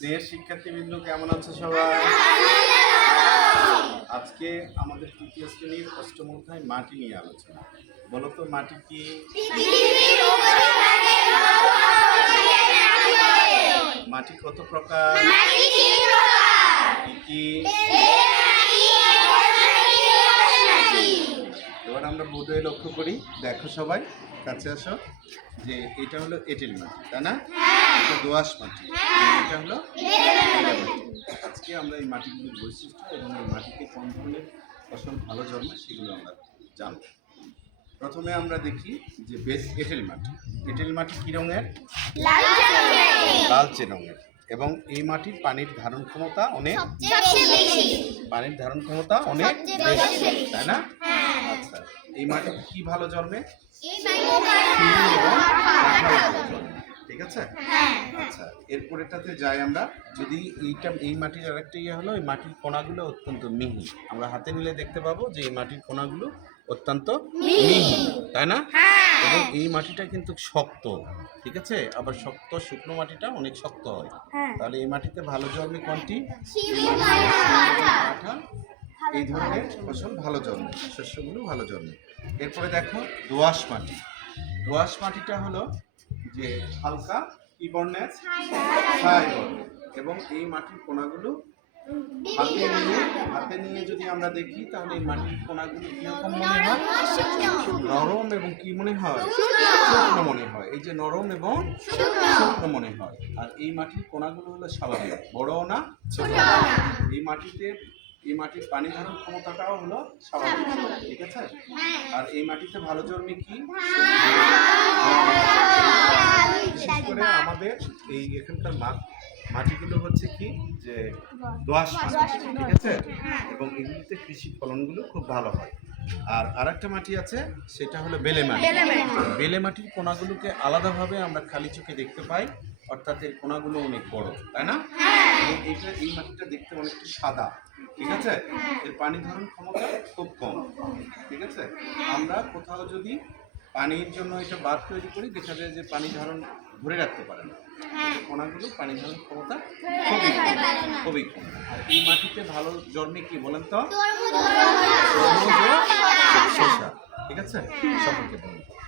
স্নেহের শিক্ষার্থীবৃন্দ কেমন আছে সবাই? আজকে আমাদের তৃতীয় শ্রেণির অষ্টম অধ্যায় মাটি নিয়ে আলোচনা। বলো তো মাটি কি? মাটি কত প্রকার। কি কি? এবার আমরা বোধহয় লক্ষ্য করি দেখো সবাই কাছে আসো যে এটা হলো এঁটেল মাটি তাই না? এটা দোআঁশ মাটি এটা হলো এঁটেল মাটি। আজকে আমরা এই মাটিগুলির বৈশিষ্ট্য এবং এই মাটিতে কোন ধরনের ফসল ভালো জন্মে সেগুলো আমরা জানব। প্রথমে আমরা দেখি যে বেশ এঁটেল মাটি এঁটেল মাটি কী রঙের? লালচে রঙের। এবং এই মাটির পানির ধারণ ক্ষমতা অনেক পানির ধারণ ক্ষমতা অনেক বেশি। বেশি। তাই না? আচ্ছা এই মাটিতে কি ভালো জন্মে? ঠিক আছে? আচ্ছা এরপরেটাতে যাই আমরা। যদি এইটা এই মাটির আরেকটা ইয়ে হলো এই মাটির কণাগুলো অত্যন্ত মিহি। আমরা হাতে নিলে দেখতে পাবো যে এই মাটির কণাগুলো অত্যন্ত মিহি। তাই না? এবং এই মাটিটা কিন্তু শক্ত ঠিক আছে? আবার শক্ত শুকনো মাটিটা অনেক শক্ত হয়। তাহলে এই মাটিতে ভালো জন্মে কোনটি? এই ধরনের ফসল ভালো জন্মে শস্যগুলো ভালো জন্মে। এরপরে দেখো দোআঁশ মাটি। দোআঁশ মাটিটা হলো যে হালকা কি বর্ণের ছাই বর্ণের এবং এই মাটির কোনাগুলো হাতে নিয়ে হাতে নিয়ে যদি আমরা দেখি তাহলে এই মাটির কোনাগুলো কীরকম মনে হয়? নরম এবং কি মনে হয়? শুকনো। মনে হয়। এই যে নরম এবং শুকনো। মনে হয়। আর এই মাটির কোনাগুলো হলো স্বাভাবিক। বড়ও না ছোট না। এই মাটিতে এই মাটির পানি ধারণ ক্ষমতাটাও হলো স্বাভাবিক। ঠিক আছে? আর এই মাটিতে ভালো জন্মে কি? বিশেষ করে আমাদের এই এখানকার মা- মাটিগুলো হচ্ছে কি? যে দোআঁশ মাটি ঠিক আছে? এবং এগুলিতে কৃষি ফলনগুলো খুব ভালো হয়। আর আরেকটা মাটি আছে সেটা হলো বেলে মাটি। বেলে মাটির কোনাগুলোকে আলাদাভাবে আমরা খালি চোখে দেখতে পাই। অর্থাৎ এর কোনাগুলো অনেক বড় তাই না? এবং এইটা এই মাটিটা দেখতে অনেকটা সাদা ঠিক আছে? এর পানি ধারণ ক্ষমতা খুব কম ঠিক আছে? আমরা কোথাও যদি পানির জন্য এটা বাদ তৈরি করি দেখা যায় যে পানি ধারণ ধরে রাখতে পারে না। কোনাগুলো পানি ধারণ ক্ষমতা খুবই কম খুবই কম। আর এই মাটিতে ভালো জন্মে কি বলেন তো? ঠিক আছে? সকলকে ধন্যবাদ